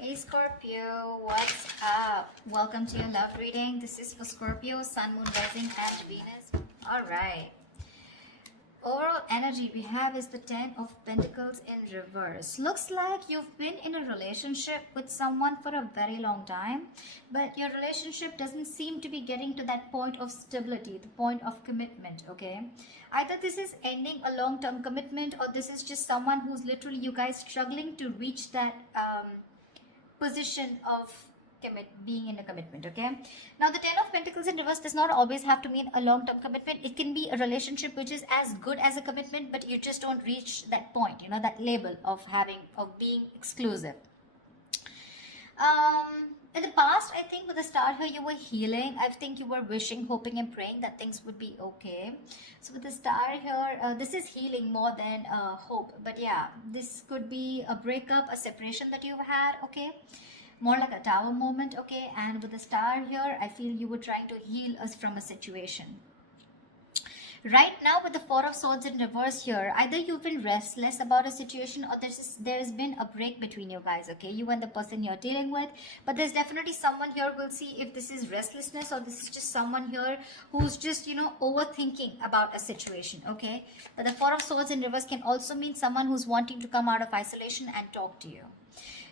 Hey Scorpio, what's up? Welcome to your love reading. This is for Scorpio, Sun, Moon, Rising, and Venus. Alright. Overall energy we have is the Ten of Pentacles in reverse. Looks like you've been in a relationship with someone for a very long time, but your relationship doesn't seem to be getting to that point of stability, the point of commitment, okay? Either this is ending a long-term commitment, or this is just someone who's literally you guys struggling to reach that position of being in a commitment. Okay, now the Ten of Pentacles in reverse does not always have to mean a long-term commitment. It can be a relationship which is as good as a commitment, but you just don't reach that point, you know, that label of being exclusive. In the past, I think with the star here, you were healing. I think you were wishing, hoping, and praying that things would be okay. So with the star here, this is healing more than hope. But yeah, this could be a breakup, a separation that you've had, okay? More like a tower moment, okay? And with the star here, I feel you were trying to heal us from a situation. Right now, with the Four of Swords in reverse here, either you've been restless about a situation, or there's been a break between you guys, okay? You and the person you're dealing with. But there's definitely someone here. We'll see if this is restlessness or this is just someone here who's just, you know, overthinking about a situation, okay? But the Four of Swords in reverse can also mean someone who's wanting to come out of isolation and talk to you.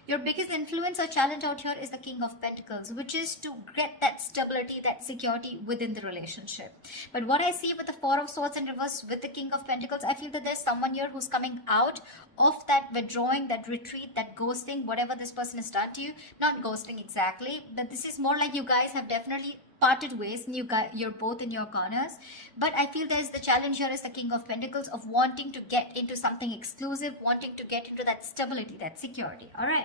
Your biggest influence or challenge out here is the King of Pentacles, which is to get that stability, that security within the relationship. But what I see with the Four of Swords in reverse with the King of Pentacles, I feel that there's someone here who's coming out of that withdrawing, that retreat, that ghosting, whatever this person has done to you. Not ghosting exactly, but this is more like you guys have definitely parted ways and you're both in your corners. But I feel there's the challenge here is the King of Pentacles of wanting to get into something exclusive, wanting to get into that stability, that security. All right,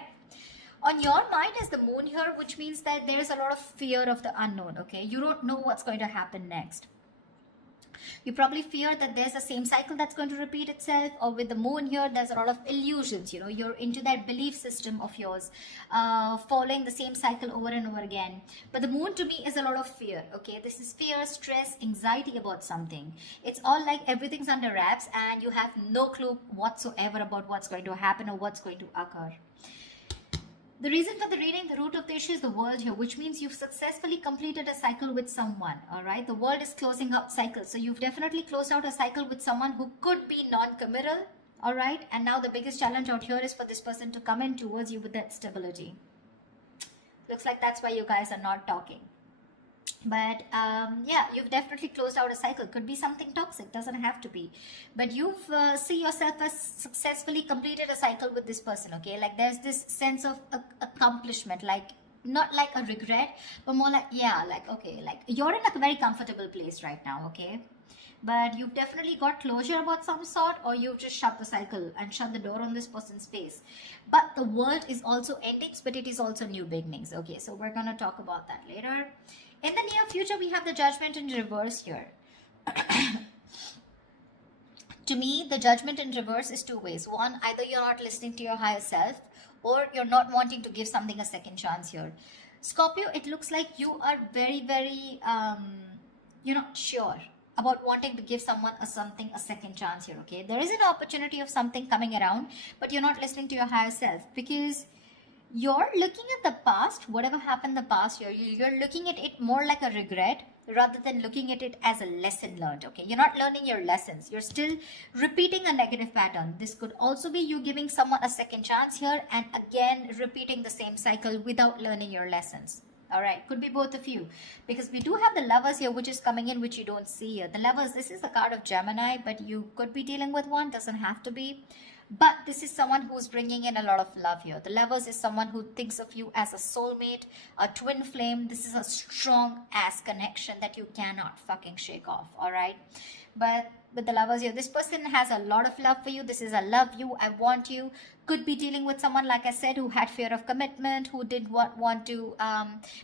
on your mind is the Moon here, which means that there's a lot of fear of the unknown. Okay, you don't know what's going to happen next. You probably fear that there's the same cycle that's going to repeat itself, or with the Moon here, there's a lot of illusions. You know, you're into that belief system of yours, following the same cycle over and over again. But the Moon to me is a lot of fear. Okay, this is fear, stress, anxiety about something. It's all like everything's under wraps and you have no clue whatsoever about what's going to happen or what's going to occur. The reason for the reading, the root of the issue is the world here, which means you've successfully completed a cycle with someone, all right? The world is closing out cycles. So you've definitely closed out a cycle with someone who could be non-committal, all right? And now the biggest challenge out here is for this person to come in towards you with that stability. Looks like that's why you guys are not talking. But yeah, you've definitely closed out a cycle. Could be something toxic, doesn't have to be. But you've see yourself as successfully completed a cycle with this person, okay? Like there's this sense of accomplishment, like not like a regret, but more like, yeah, like, okay, like you're in a very comfortable place right now, okay? But you've definitely got closure about some sort, or you've just shut the cycle and shut the door on this person's face. But the world is also endings, but it is also new beginnings, okay? So we're gonna talk about that later. In the near future, we have the Judgment in reverse here. To me, the Judgment in reverse is two ways. One, either you're not listening to your higher self, or you're not wanting to give something a second chance here. Scorpio, it looks like you are very, very, you're not sure about wanting to give someone a second chance here, okay? There is an opportunity of something coming around, but you're not listening to your higher self because you're looking at the past, whatever happened in the past year, you're looking at it more like a regret rather than looking at it as a lesson learned, okay? You're not learning your lessons. You're still repeating a negative pattern. This could also be you giving someone a second chance here and again repeating the same cycle without learning your lessons. All right, could be both of you, because we do have the Lovers here, which is coming in, which you don't see here. The Lovers, this is the card of Gemini, but you could be dealing with one, doesn't have to be. But this is someone who's bringing in a lot of love here. The Lovers is someone who thinks of you as a soulmate, a twin flame. This is a strong ass connection that you cannot fucking shake off, all right? But with the Lovers here, this person has a lot of love for you. This is a love you, I want you. Could be dealing with someone, like I said, who had fear of commitment, who did want to,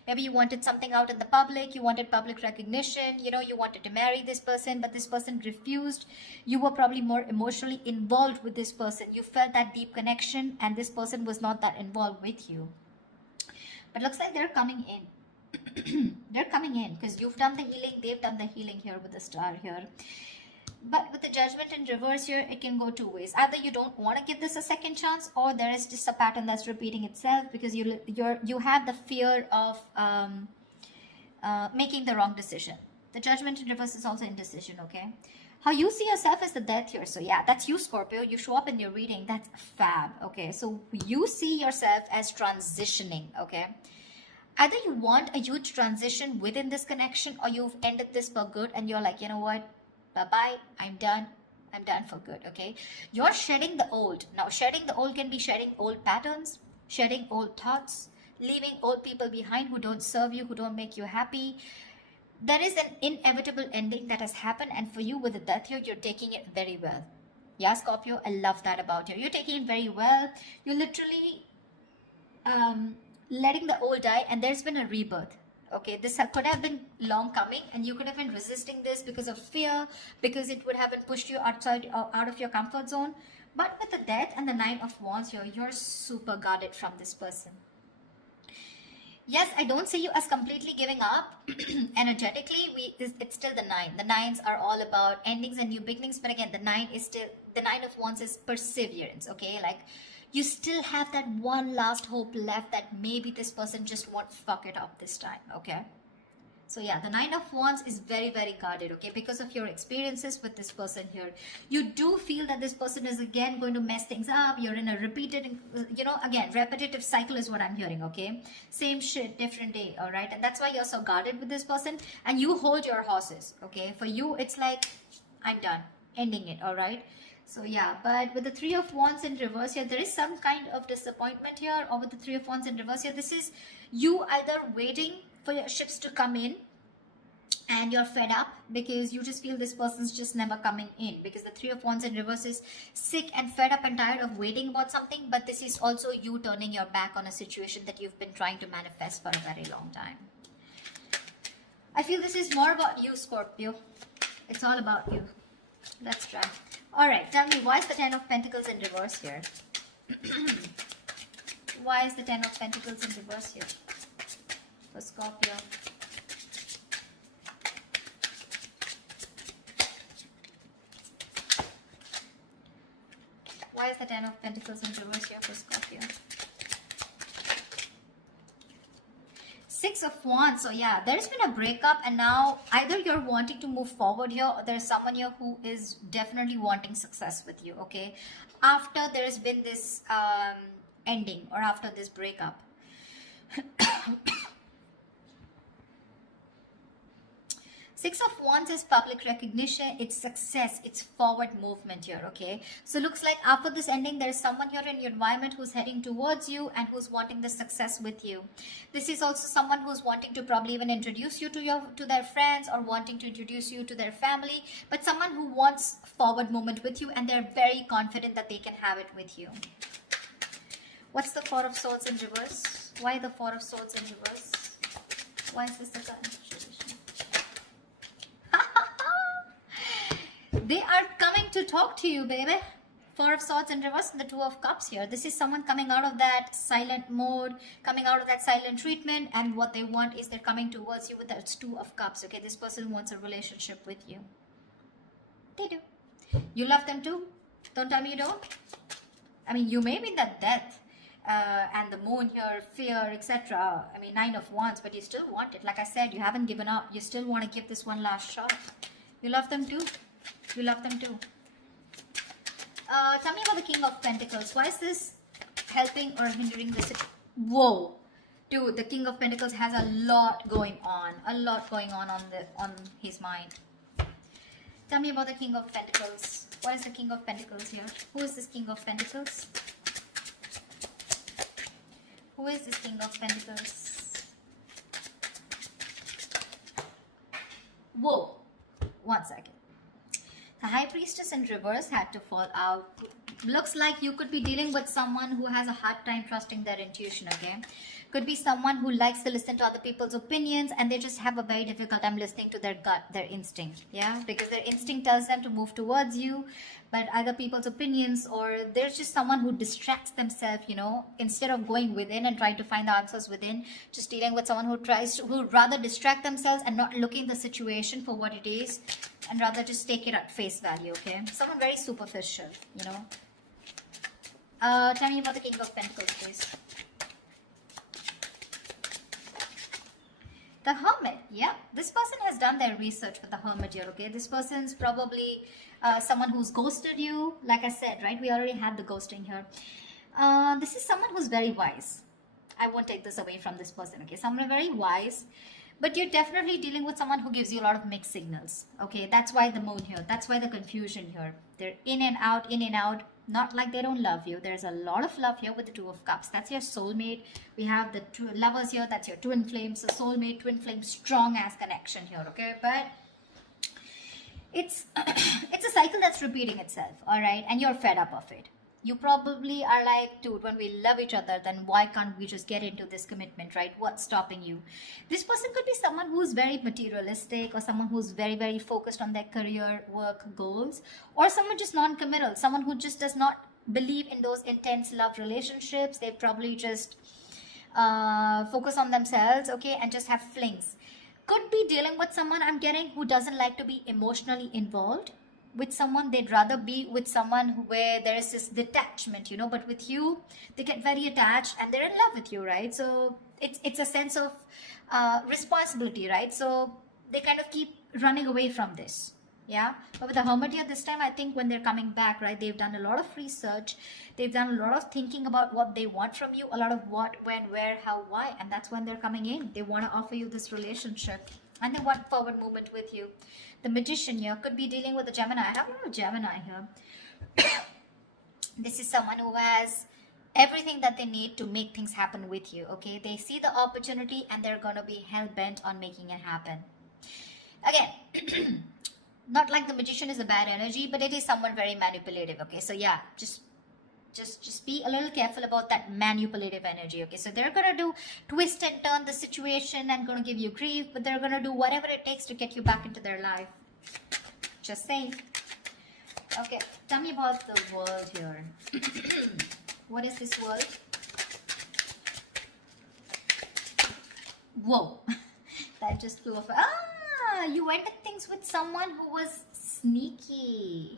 maybe you wanted something out in the public, you wanted public recognition, you know, you wanted to marry this person, but this person refused. You were probably more emotionally involved with this person. You felt that deep connection and this person was not that involved with you. But looks like they're coming in. They're coming in because you've done the healing, they've done the healing here with the star here. But with the Judgment in reverse here, it can go two ways. Either you don't want to give this a second chance, or there is just a pattern that's repeating itself because you have the fear of making the wrong decision. The Judgment in reverse is also indecision, okay? How you see yourself is the Death here. So yeah, that's you, Scorpio. You show up in your reading. That's fab, okay? So you see yourself as transitioning, okay? Either you want a huge transition within this connection, or you've ended this for good and you're like, you know what? Bye-bye. I'm done for good, okay? You're shedding the old. Now, shedding the old can be shedding old patterns, shedding old thoughts, leaving old people behind who don't serve you, who don't make you happy. There is an inevitable ending that has happened, and for you with the Death here, you're taking it very well. Yeah, Scorpio, I love that about you. You're taking it very well. You're literally letting the old die, and there's been a rebirth. Okay, this could have been long coming, and you could have been resisting this because of fear, because it would have been pushed you outside out of your comfort zone. But with the Death and the Nine of Wands here, you're super guarded from this person. Yes, I don't see you as completely giving up. Energetically, it's still the nine. The nines are all about endings and new beginnings. But again, the Nine of Wands is perseverance. Okay, like you still have that one last hope left that maybe this person just won't fuck it up this time. Okay. So yeah, the Nine of Wands is very, very guarded, okay? Because of your experiences with this person here. You do feel that this person is again going to mess things up. You're in a repeated, again, repetitive cycle is what I'm hearing, okay? Same shit, different day, all right? And that's why you're so guarded with this person. And you hold your horses, okay? For you, it's like, I'm done, ending it, all right? So yeah, but with the Three of Wands in reverse here, there is some kind of disappointment here. Or with the Three of Wands in reverse here, this is you either waiting for your ships to come in and you're fed up because you just feel this person's just never coming in, because the Three of Wands in reverse is sick and fed up and tired of waiting about something. But this is also you turning your back on a situation that you've been trying to manifest for a very long time. I feel this is more about you, Scorpio. It's all about you. Let's try. All right, tell me, why is the Ten of Pentacles in reverse here? Why is the Ten of Pentacles in reverse here for Scorpio? Why is the Ten of Pentacles in reverse here for Scorpio? Six of Wands. So yeah, there's been a breakup, and now either you're wanting to move forward here, or there's someone here who is definitely wanting success with you, okay? After there's been this ending, or after this breakup. Six of Wands is public recognition, it's success, it's forward movement here, okay? So looks like after this ending, there's someone here in your environment who's heading towards you and who's wanting the success with you. This is also someone who's wanting to probably even introduce you to their friends, or wanting to introduce you to their family, but someone who wants forward movement with you, and they're very confident that they can have it with you. What's the Four of Swords in reverse? Why the Four of Swords in reverse? Why is this the gun? They are coming to talk to you, baby. Four of Swords in reverse and the Two of Cups here. This is someone coming out of that silent mode, coming out of that silent treatment, and what they want is they're coming towards you with that Two of Cups, okay? This person wants a relationship with you. They do. You love them too? Don't tell me you don't. I mean, you may be in that Death and the Moon here, fear, etc. I mean, Nine of Wands, but you still want it. Like I said, you haven't given up. You still want to give this one last shot. You love them too? You love them too. Tell me about the King of Pentacles. Why is this helping or hindering this? Whoa, dude! The King of Pentacles has a lot going on. A lot going on his mind. Tell me about the King of Pentacles. What is the King of Pentacles here? Who is this King of Pentacles? Who is this King of Pentacles? Whoa! 1 second. The High Priestess in reverse had to fall out. Looks like you could be dealing with someone who has a hard time trusting their intuition, okay? Could be someone who likes to listen to other people's opinions, and they just have a very difficult time listening to their gut, their instinct, yeah? Because their instinct tells them to move towards you, but either people's opinions, or there's just someone who distracts themselves, you know, instead of going within and trying to find the answers within, just dealing with someone who who rather distract themselves and not looking the situation for what it is, and rather just take it at face value. Okay, someone very superficial, you know. Tell me about the King of Pentacles, please. The Hermit. Yeah, this person has done their research with the Hermit here. Okay, this person's probably someone who's ghosted you. Like I said, right, we already had the ghosting here. This is someone who's very wise. I won't take this away from this person. Okay, someone very wise, but you're definitely dealing with someone who gives you a lot of mixed signals. Okay, that's why the moon here, that's why the confusion here. They're in and out, in and out. Not like they don't love you. There's a lot of love here with the Two of Cups. That's your soulmate. We have the two lovers here. That's your twin flames. So soulmate, twin flame, strong ass connection here. Okay, but it's it's a cycle that's repeating itself. All right, and you're fed up of it. You probably are like, dude, when we love each other, then why can't we just get into this commitment, right? What's stopping you? This person could be someone who's very materialistic, or someone who's very, very focused on their career, work, goals, or someone just non-committal, someone who just does not believe in those intense love relationships. They probably just focus on themselves, okay, and just have flings. Could be dealing with someone, I'm getting, who doesn't like to be emotionally involved with someone. They'd rather be with someone where there is this detachment, you know, but with you they get very attached and they're in love with you, right? So it's a sense of responsibility, right? So they kind of keep running away from this. Yeah, but with the Hermit here this time, I think when they're coming back, right, they've done a lot of research, they've done a lot of thinking about what they want from you, a lot of what, when, where, how, why, and that's when they're coming in. They want to offer you this relationship and they want forward movement with you. The Magician here could be dealing with a Gemini. I have a Gemini here. This is someone who has everything that they need to make things happen with you. Okay, they see the opportunity and they're going to be hell-bent on making it happen. Again, not like the Magician is a bad energy, but it is someone very manipulative. Okay, so yeah, just be a little careful about that manipulative energy. Okay, so they're gonna do twist and turn the situation and gonna give you grief, but they're gonna do whatever it takes to get you back into their life. Just saying. Okay, tell me about the world here. What is this world? Whoa, that just flew off. You ended things with someone who was sneaky.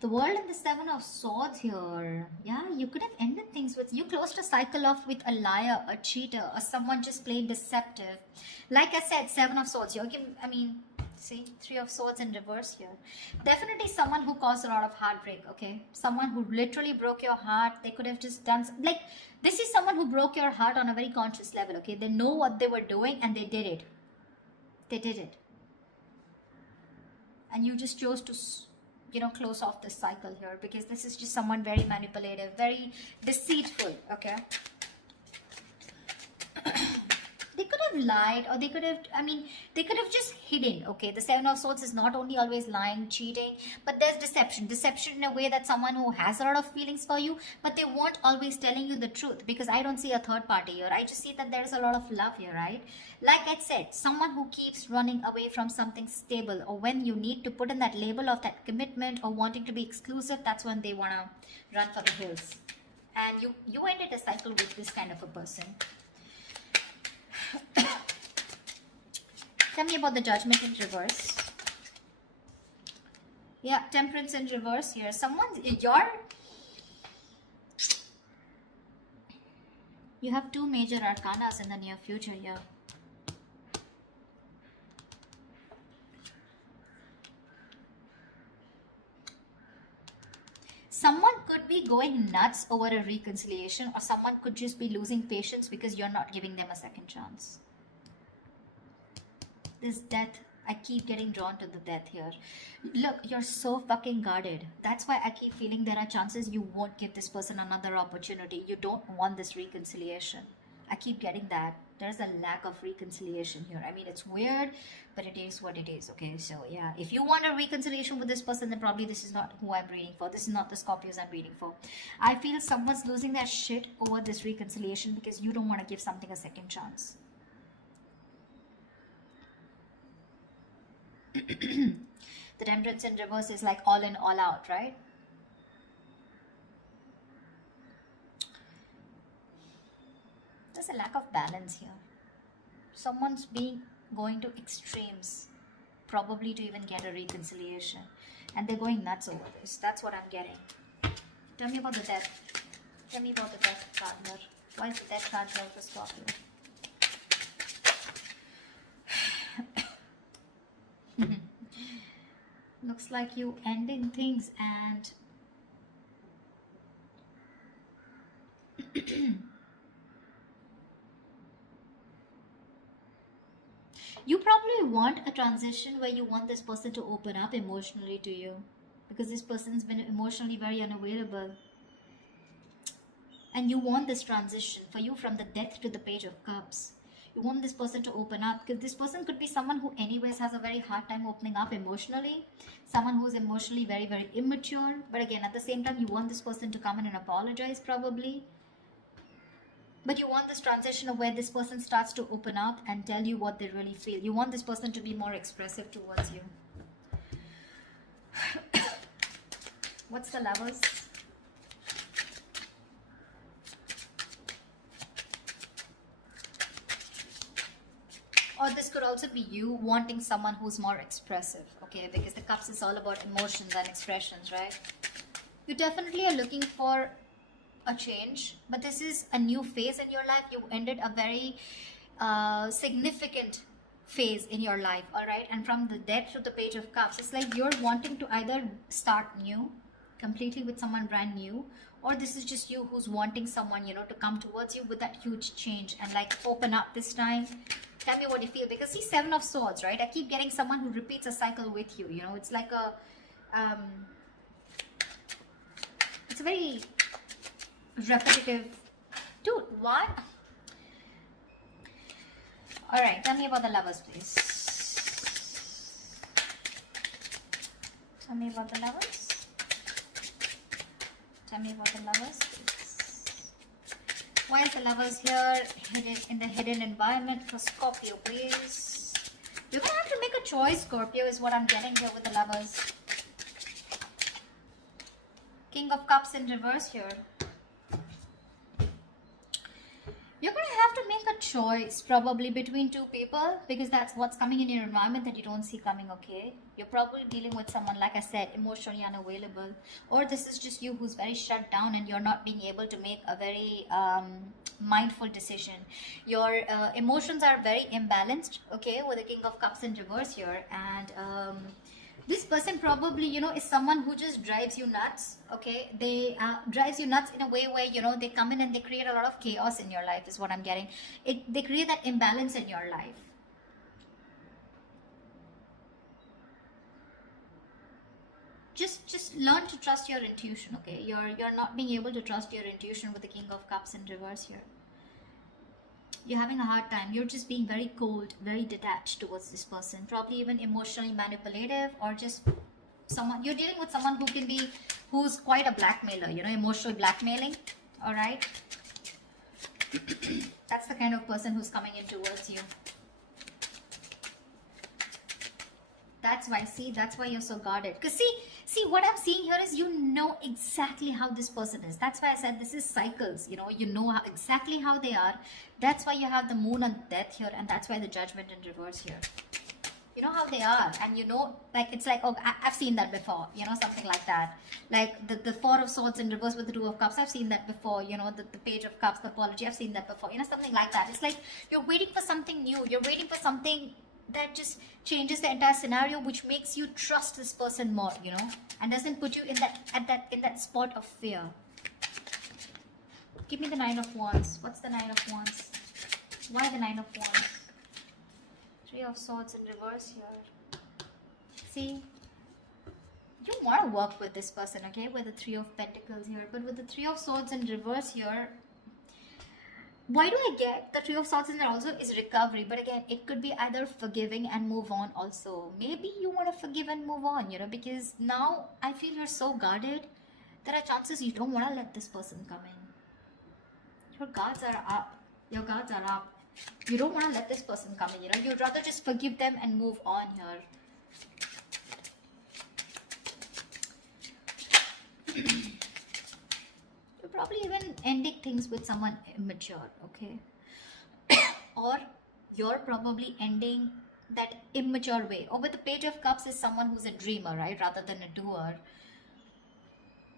The World and the Seven of Swords here. Yeah, you could have ended things with, you closed a cycle off with a liar, a cheater, or someone just plain deceptive. Like I said, Seven of Swords. I mean, see, Three of Swords in reverse here. Definitely someone who caused a lot of heartbreak, okay? Someone who literally broke your heart. They could have just done, like, this is someone who broke your heart on a very conscious level, okay? They know what they were doing and they did it. They did it. And you just chose to, you know, close off this cycle here, because this is just someone very manipulative, very deceitful, okay? They could have lied, or they could have, I mean, they could have just hidden, okay? The Seven of Swords is not only always lying, cheating, but there's deception. Deception in a way that someone who has a lot of feelings for you, but they weren't always telling you the truth, because I don't see a third party here. I just see that there's a lot of love here, right? Like I said, someone who keeps running away from something stable, or when you need to put in that label of that commitment or wanting to be exclusive, that's when they want to run for the hills. And you ended a cycle with this kind of a person. Tell me about the Judgment in reverse. Yeah, Temperance in reverse here. You have two major arcanas in the near future here. Someone could be going nuts over a reconciliation, or someone could just be losing patience because you're not giving them a second chance. This death, I keep getting drawn to the death here. Look, you're so fucking guarded. That's why I keep feeling there are chances you won't give this person another opportunity. You don't want this reconciliation. I keep getting that. There's a lack of reconciliation here. I mean, it's weird, but it is what it is, okay? So, yeah, if you want a reconciliation with this person, then probably this is not who I'm reading for. This is not the Scorpios I'm reading for. I feel someone's losing their shit over this reconciliation because you don't want to give something a second chance. The Temperance in reverse is like all in, all out, right? There's a lack of balance here. Someone's going to extremes, probably to even get a reconciliation. And they're going nuts over this. That's what I'm getting. Tell me about the death. Tell me about the death card here. Why is the death card here for Scorpio? Looks like you ending things and you probably want a transition where you want this person to open up emotionally to you, because this person's been emotionally very unavailable. And you want this transition for you from the Death to the Page of Cups. You want this person to open up, because this person could be someone who anyways has a very hard time opening up emotionally. Someone who is emotionally very, very immature. But again, at the same time, you want this person to come in and apologize probably. But you want this transition of where this person starts to open up and tell you what they really feel. You want this person to be more expressive towards you. What's the Lovers? Or this could also be you wanting someone who's more expressive, okay? Because the Cups is all about emotions and expressions, right? You definitely are looking for a change, but this is a new phase in your life. You ended a very significant phase in your life, all right? And from the Death to the Page of Cups, it's like you're wanting to either start new, completely with someone brand new, or this is just you who's wanting someone, you know, to come towards you with that huge change and like open up this time. Tell me what you feel, because see, Seven of Swords, right? I keep getting someone who repeats a cycle with you, you know? It's like a it's a very repetitive. Dude, what? All right, tell me about the Lovers, please. Tell me about the Lovers. Tell me about the Lovers, please. Why is the Lovers here hidden in the hidden environment for Scorpio, please? You're gonna have to make a choice, Scorpio, is what I'm getting here with the Lovers. King of Cups in reverse here. You're going to have to make a choice probably between two people, because that's what's coming in your environment that you don't see coming, okay? You're probably dealing with someone, like I said, emotionally unavailable. Or this is just you who's very shut down and you're not being able to make a very mindful decision. Your emotions are very imbalanced, okay, with the King of Cups in reverse here. And this person probably, you know, is someone who just drives you nuts, okay? They drives you nuts in a way where, you know, they come in and they create a lot of chaos in your life is what I'm getting. They create that imbalance in your life. Just learn to trust your intuition, okay? You're not being able to trust your intuition with the King of Cups in reverse here. You're having a hard time. You're just being very cold, very detached towards this person. Probably even emotionally manipulative, or just someone, you're dealing with someone who's quite a blackmailer, you know, emotional blackmailing, all right? That's the kind of person who's coming in towards you. That's why, see, that's why you're so guarded. Because see, what I'm seeing here is you know exactly how this person is. That's why I said this is cycles, you know exactly how they are. That's why you have the Moon and Death here, and that's why the Judgment in reverse here. You know how they are, and you know, like, it's like, oh, I've seen that before, you know, something like that. Like the Four of Swords in reverse with the Two of Cups, I've seen that before, you know, the Page of Cups, the apology, I've seen that before, you know, something like that. It's like you're waiting for something new, you're waiting for something that just changes the entire scenario, which makes you trust this person more, you know, and doesn't put you in that spot of fear. Give me the Nine of Wands. What's the Nine of Wands? Why the Nine of Wands? Three of Swords in reverse here. See, you want to work with this person, okay, with the Three of Pentacles here, but with the Three of Swords in reverse here, why do I get the Three of Swords in there also is recovery? But again, it could be either forgiving and move on also. Maybe you want to forgive and move on, you know, because now I feel you're so guarded. There are chances you don't want to let this person come in. Your guards are up. Your guards are up. You don't want to let this person come in, you know. You'd rather just forgive them and move on here. probably even ending things with someone immature, okay? Or you're probably ending that immature way. Or with the Page of Cups is someone who's a dreamer, right, rather than a doer.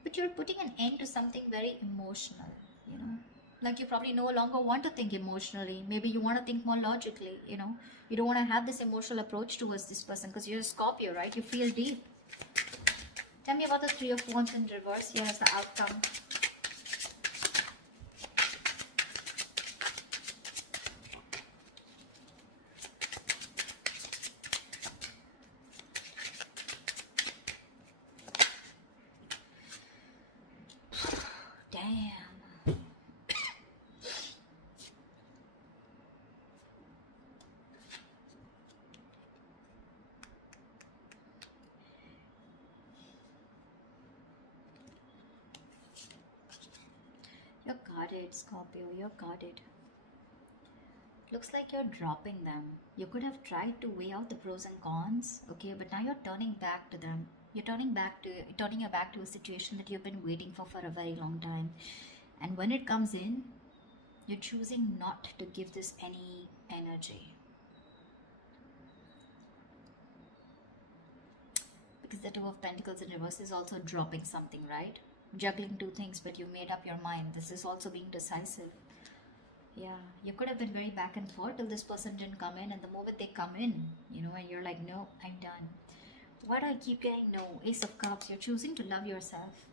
But you're putting an end to something very emotional, you know. Like you probably no longer want to think emotionally. Maybe you want to think more logically, you know. You don't want to have this emotional approach towards this person because you're a Scorpio, right? You feel deep. Tell me about the Three of Wands in reverse here as the outcome. Damn. You're guarded, Scorpio. You're guarded. Looks like you're dropping them. You could have tried to weigh out the pros and cons, okay, but now you're turning back to them. You're turning your back to a situation that you've been waiting for a very long time. And when it comes in, you're choosing not to give this any energy. Because the Two of Pentacles in reverse is also dropping something, right? Juggling two things, but you made up your mind. This is also being decisive. Yeah, you could have been very back and forth till this person didn't come in, and the moment they come in, you know, and you're like, no, I'm done. Why do I keep getting no? Ace of Cups, you're choosing to love yourself.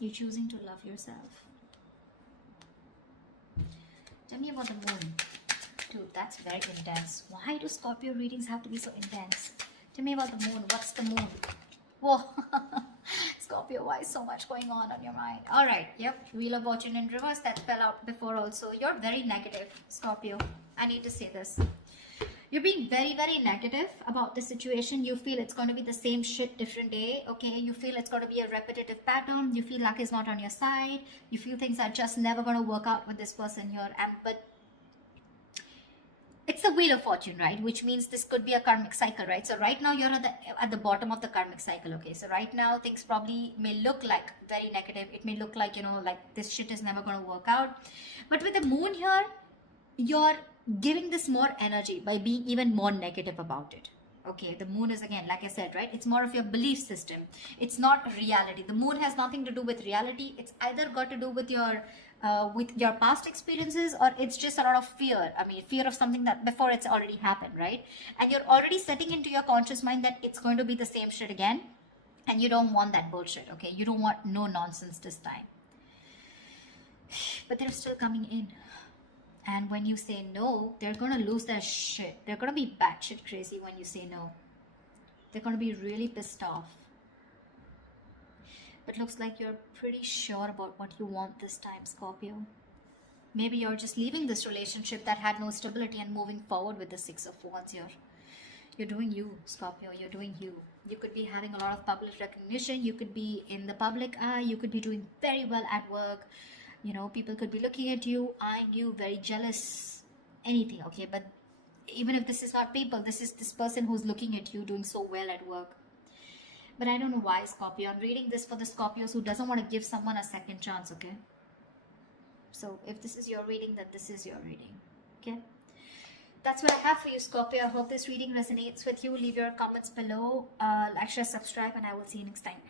You're choosing to love yourself. Tell me about the moon. Dude, that's very intense. Why do Scorpio readings have to be so intense? Tell me about the moon. What's the moon? Whoa. Scorpio, why is so much going on your mind? Alright, yep. Wheel of Fortune in reverse. That fell out before also. You're very negative, Scorpio. I need to say this. You're being very, very negative about the situation. You feel it's going to be the same shit different day, okay? You feel it's going to be a repetitive pattern. You feel luck is not on your side. You feel things are just never going to work out with this person here. But it's the Wheel of Fortune, right? Which means this could be a karmic cycle, right? So right now you're at the bottom of the karmic cycle, okay? So right now things probably may look like very negative. It may look like, you know, like this shit is never going to work out. But with the moon here, you're giving this more energy by being even more negative about it. Okay, the moon is, again, like I said, right, it's more of your belief system. It's not reality. The moon has nothing to do with reality. It's either got to do with your past experiences, or it's just a lot of fear. I mean, fear of something that before it's already happened, right? And you're already setting into your conscious mind that it's going to be the same shit again, and you don't want that bullshit. Okay, you don't want no nonsense this time. But they're still coming in. And when you say no, they're going to lose their shit. They're going to be batshit crazy when you say no. They're going to be really pissed off. But looks like you're pretty sure about what you want this time, Scorpio. Maybe you're just leaving this relationship that had no stability and moving forward with the Six of Wands here. You're doing you, Scorpio. You're doing you. You could be having a lot of public recognition. You could be in the public eye. You could be doing very well at work. You know, people could be looking at you, eyeing you, very jealous, anything, okay? But even if this is not people, this is this person who's looking at you doing so well at work. But I don't know why, Scorpio. I'm reading this for the Scorpios who doesn't want to give someone a second chance, okay? So if this is your reading, then this is your reading, okay? That's what I have for you, Scorpio. I hope this reading resonates with you. Leave your comments below, like, share, subscribe, and I will see you next time.